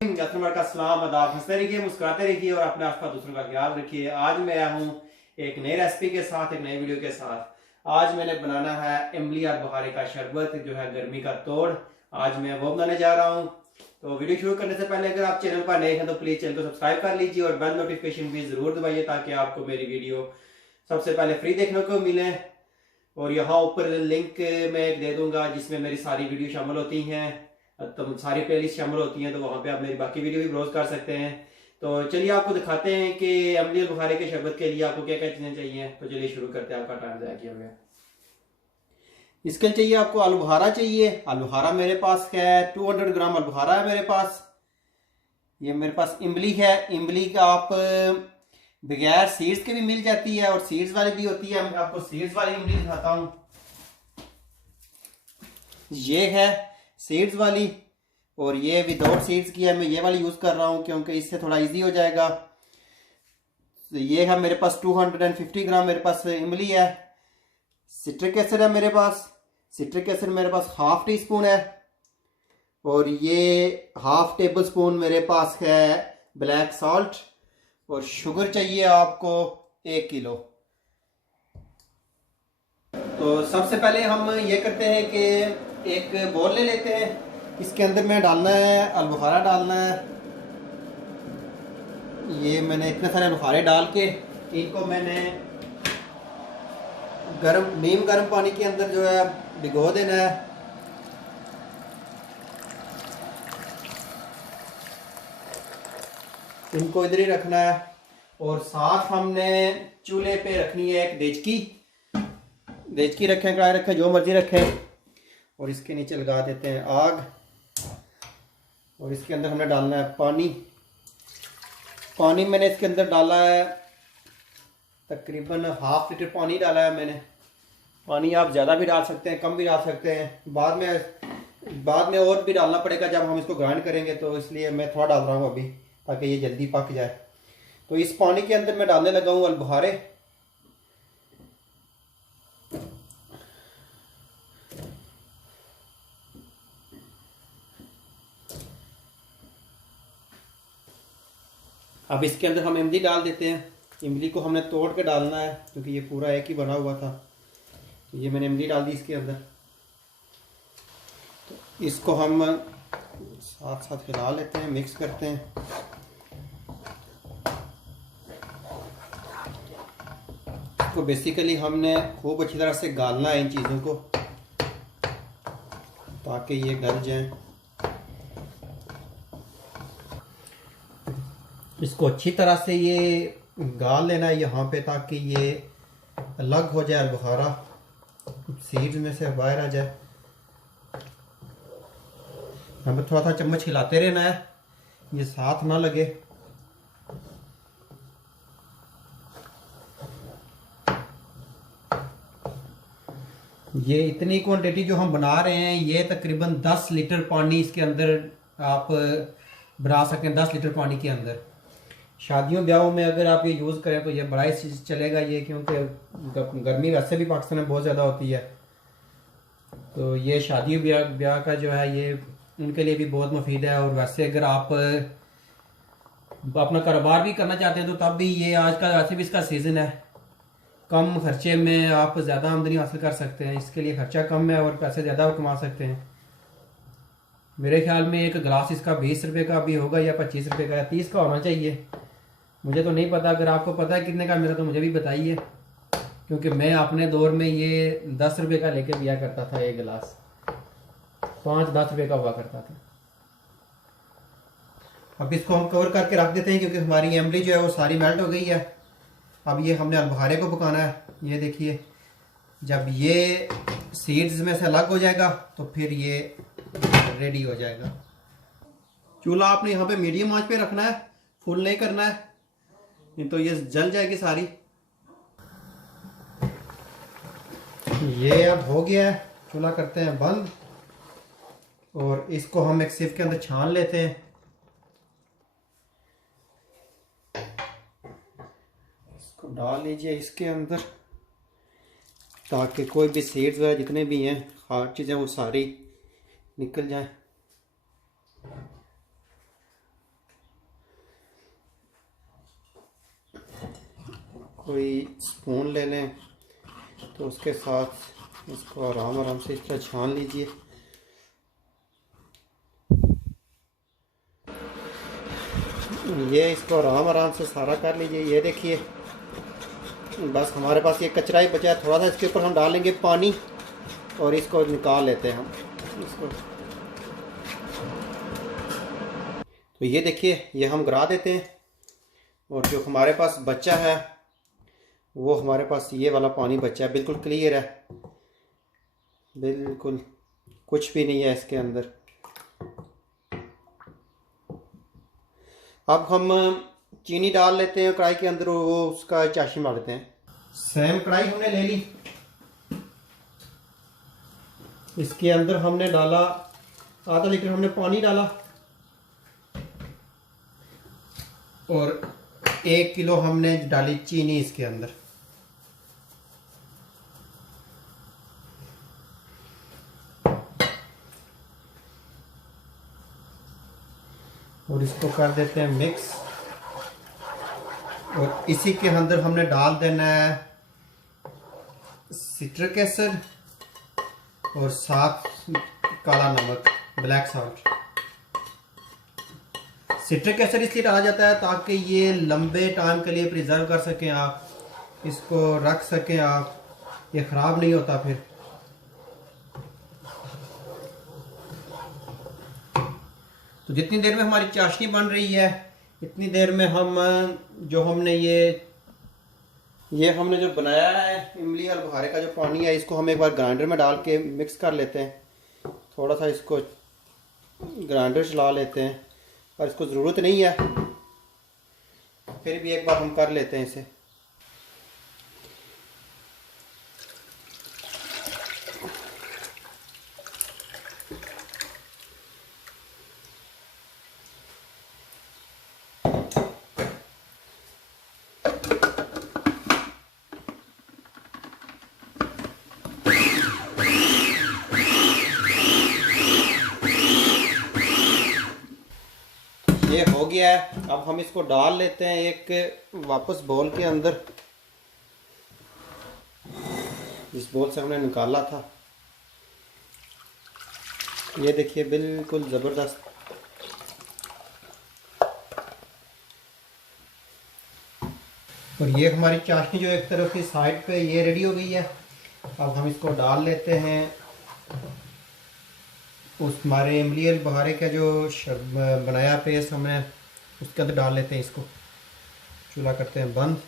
का सलाम आदाब, हंसते रहिए, मुस्कुराते रहिए और अपने आसपास दूसरों का ख्याल रखिए। आज मैं आया हूँ एक नई रेसिपी के साथ, एक नई वीडियो के साथ। आज मैंने बनाना है इमली और बुखारे का शरबत, जो है गर्मी का तोड़। आज मैं वो बनाने जा रहा हूँ। तो वीडियो शुरू करने से पहले अगर आप चैनल पर नए हैं तो प्लीज चैनल को सब्सक्राइब कर लीजिए और बेल नोटिफिकेशन भी जरूर दबाइए ताकि आपको मेरी वीडियो सबसे पहले फ्री देखने को मिले। और यहाँ ऊपर लिंक मैं दे दूंगा जिसमें मेरी सारी वीडियो शामिल होती हैं, तो सारी प्लेलिस्ट शामिल होती हैं, तो वहाँ पे आप मेरी बाकी वीडियो भी ब्राउज कर सकते हैं। तो चलिए आपको दिखाते हैं कि इमली और बुखारे के शरबत के लिए आपको क्या क्या चीज़ें चाहिए। तो चलिए शुरू करते हैं, आपका टाइम ज़ाया किया गया। इसके लिए चाहिए आपको आलू बुखारा चाहिए। आलू बुखारा मेरे पास है 200 ग्राम आलू बुखारा है मेरे पास। ये मेरे पास इमली है। इमली का आप बगैर सीड्स के भी मिल जाती है और सीड्स वाली भी होती है। मैं आपको सीड्स वाली इमली दिखाता हूँ। ये है सीड्स वाली और ये विदाउट सीड्स की है। मैं ये वाली यूज़ कर रहा हूँ क्योंकि इससे थोड़ा इजी हो जाएगा। तो ये है मेरे पास 250 ग्राम मेरे पास इमली है। सिट्रिक एसिड है मेरे पास। सिट्रिक एसिड मेरे पास हाफ टी स्पून है। और ये हाफ टेबल स्पून मेरे पास है ब्लैक सॉल्ट। और शुगर चाहिए आपको 1 किलो। तो सबसे पहले हम ये करते हैं कि एक बोल ले लेते हैं। इसके अंदर में डालना है आलू बुखारा डालना है। ये मैंने इतने सारे बुखारे डाल के इनको मैंने नीम गर्म पानी के अंदर जो है भिगो देना है। इनको इधर ही रखना है और साथ हमने चूल्हे पे रखनी है एक देचकी। देचकी रखें, कढ़ाई रखें, जो मर्जी रखें। और इसके नीचे लगा देते हैं आग। और इसके अंदर हमने डालना है पानी। पानी मैंने इसके अंदर डाला है तकरीबन हाफ लीटर पानी डाला है मैंने। पानी आप ज़्यादा भी डाल सकते हैं, कम भी डाल सकते हैं। बाद में और भी डालना पड़ेगा जब हम इसको ग्राइंड करेंगे, तो इसलिए मैं थोड़ा डाल रहा हूँ अभी ताकि ये जल्दी पक जाए। तो इस पानी के अंदर मैं डालने लगा हूँ आलू बुखारे। अब इसके अंदर हम इमली डाल देते हैं। इमली को हमने तोड़ के डालना है क्योंकि ये पूरा एक ही बना हुआ था। तो ये मैंने इमली डाल दी इसके अंदर। तो इसको हम साथ साथ हिला लेते हैं, मिक्स करते हैं। तो बेसिकली हमने खूब अच्छी तरह से गालना है इन चीज़ों को ताकि ये गल जाएं। इसको अच्छी तरह से ये गाल लेना है यहाँ पे ताकि ये अलग हो जाए बुखारा, सीड्स में से बाहर आ जाए। हमें थोड़ा सा चम्मच हिलाते रहना है, ये साथ ना लगे। ये इतनी क्वांटिटी जो हम बना रहे हैं, ये तकरीबन 10 लीटर पानी इसके अंदर आप बना सकते हैं। 10 लीटर पानी के अंदर शादियों ब्याहों में अगर आप ये यूज़ करें तो ये बड़ा ही चलेगा ये, क्योंकि गर्मी वैसे भी पाकिस्तान में बहुत ज़्यादा होती है। तो ये शादी ब्याह का जो है ये उनके लिए भी बहुत मुफीद है। और वैसे अगर आप अपना कारोबार भी करना चाहते हैं तो तब भी ये आज का वैसे भी इसका सीज़न है। कम खर्चे में आप ज़्यादा आमदनी हासिल कर सकते हैं। इसके लिए खर्चा कम है और पैसे ज़्यादा कमा सकते हैं। मेरे ख्याल में एक गिलास इसका 20 रुपये का भी होगा या 25 रुपये का या 30 का होना चाहिए, मुझे तो नहीं पता। अगर आपको पता है कितने का मिला तो मुझे भी बताइए, क्योंकि मैं अपने दौर में ये 10 रुपये का लेके पिया करता था। ये गिलास 5-10 रुपये का हुआ करता था। अब इसको हम कवर करके रख देते हैं क्योंकि हमारी इमली जो है वो सारी मेल्ट हो गई है। अब ये हमने आलू बुखारे को पकाना है। ये देखिए, जब ये सीड्स में से अलग हो जाएगा तो फिर ये रेडी हो जाएगा। चूल्हा आपने यहाँ पे मीडियम आंच पे रखना है, फुल नहीं करना है, नहीं तो ये जल जाएगी सारी। ये अब हो गया है। चूल्हा करते हैं बंद और इसको हम एक सिर्फ के अंदर छान लेते हैं। इसको डाल लीजिए इसके अंदर ताकि कोई भी सीड्स वगैरह जितने भी हैं हार्ड चीज़ें वो सारी निकल जाएं। कोई स्पून ले लें, तो उसके साथ इसको आराम आराम से इस तरह छान लीजिए। ये इसको आराम आराम से सारा कर लीजिए। ये देखिए, बस हमारे पास ये कचरा ही बचा है थोड़ा सा। इसके ऊपर हम डालेंगे पानी और इसको निकाल लेते हैं हम इसको। तो ये देखिए, ये हम गिरा देते हैं, और जो हमारे पास बचा है वो हमारे पास ये वाला पानी बचा है। बिल्कुल क्लियर है, बिल्कुल कुछ भी नहीं है इसके अंदर। अब हम चीनी डाल लेते हैं कढ़ाई के अंदर, वो उसका चाशनी बना लेते हैं। सेम कढ़ाई हमने ले ली, इसके अंदर हमने डाला आधा लीटर हमने पानी डाला, और 1 किलो हमने डाली चीनी इसके अंदर। और इसको कर देते हैं मिक्स, और इसी के अंदर हमने डाल देना है सिट्रिक एसिड और साथ काला नमक, ब्लैक सॉल्ट। सिट्रिक एसिड इसलिए डाला जाता है ताकि ये लंबे टाइम के लिए प्रिजर्व कर सकें, आप इसको रख सकें, आप ये ख़राब नहीं होता फिर। तो जितनी देर में हमारी चाशनी बन रही है, इतनी देर में हम जो हमने ये हमने जो बनाया है इमली और बुखारे का जो पानी है, इसको हम एक बार ग्राइंडर में डाल के मिक्स कर लेते हैं। थोड़ा सा इसको ग्राइंडर चला लेते हैं, और इसको ज़रूरत नहीं है, फिर भी एक बार हम कर लेते हैं इसे। ये हो गया है। अब हम इसको डाल लेते हैं एक वापस बोल के अंदर, जिस बोल से हमने निकाला था। ये देखिए, बिल्कुल ज़बरदस्त। और ये हमारी चाशनी जो एक तरफ की साइड पे ये रेडी हो गई है। अब हम इसको डाल लेते हैं उस हमारे इमली और बुखारे का जो बनाया पेस्ट हमने, उसके अंदर डाल लेते हैं इसको। चूल्हा करते हैं बंद।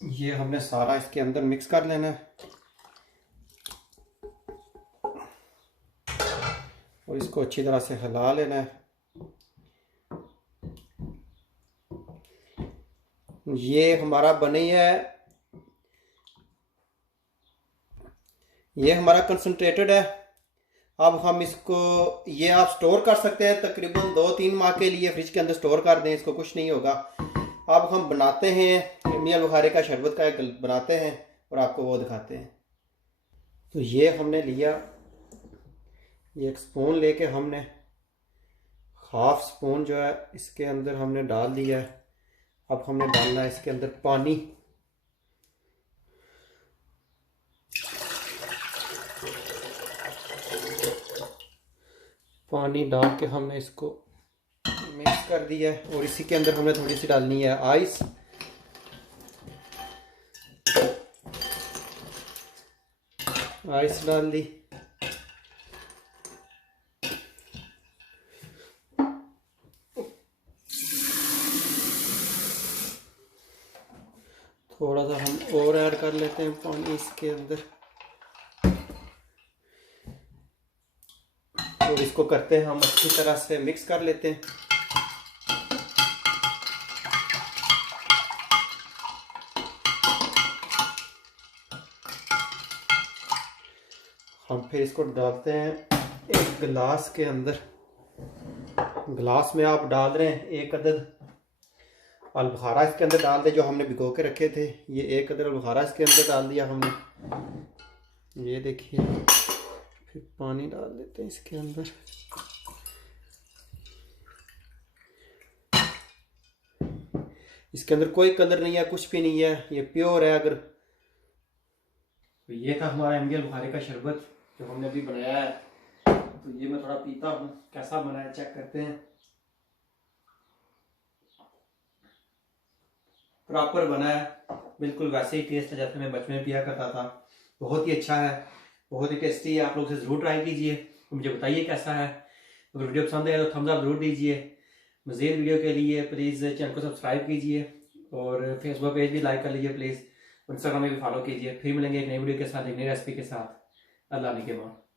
ये हमने सारा इसके अंदर मिक्स कर लेना है, और इसको अच्छी तरह से हिला लेना है। ये हमारा बनी है, ये हमारा कंसंट्रेटेड है। अब हम इसको, ये आप स्टोर कर सकते हैं तकरीबन 2-3 माह के लिए, फ्रिज के अंदर स्टोर कर दें, इसको कुछ नहीं होगा। अब हम बनाते हैं इमली और बुखारे का शरबत का एक बनाते हैं, और आपको वो दिखाते हैं। तो ये हमने लिया, ये एक स्पून लेके हमने हाफ स्पून जो है इसके अंदर हमने डाल दिया है। अब हमने डालना है इसके अंदर पानी। पानी डाल के हमने इसको मिक्स कर दिया है, और इसी के अंदर हमने थोड़ी सी डालनी है आइस। आइस डाल दी। थोड़ा सा हम और ऐड कर लेते हैं पानी इसके अंदर, और इसको करते हैं हम अच्छी तरह से मिक्स कर लेते हैं। हम फिर इसको डालते हैं एक गिलास के अंदर। गिलास में आप डाल रहे हैं 1 अदद अलबुखारा इसके अंदर डाल दे, जो हमने भिगो के रखे थे। ये 1 अदद अलबुखारा इसके अंदर डाल दिया हमने। ये देखिए, फिर पानी डाल देते हैं इसके अंदर। इसके अंदर कोई कलर नहीं है, कुछ भी नहीं है, ये प्योर है। अगर तो ये था हमारा इमली बुखारी का शरबत जो हमने अभी बनाया है। तो ये मैं थोड़ा पीता हूँ, कैसा बना है चेक करते हैं। प्रॉपर बना है, बिल्कुल वैसे ही टेस्ट है जैसे मैं बचपन में पिया करता था। बहुत ही अच्छा है, बहुत ही टेस्टी है। आप लोग इसे ज़रूर ट्राई कीजिए, मुझे बताइए कैसा है। अगर वीडियो पसंद आए तो थम्स अप ज़रूर दीजिए। मज़ीद वीडियो के लिए प्लीज़ चैनल को सब्सक्राइब कीजिए और फेसबुक पेज भी लाइक कर लीजिए प्लीज़। इंस्टाग्राम में भी फॉलो कीजिए। फिर मिलेंगे एक नई वीडियो के साथ, एक नई रेसिपी के साथ। अल्लाह ने के मान।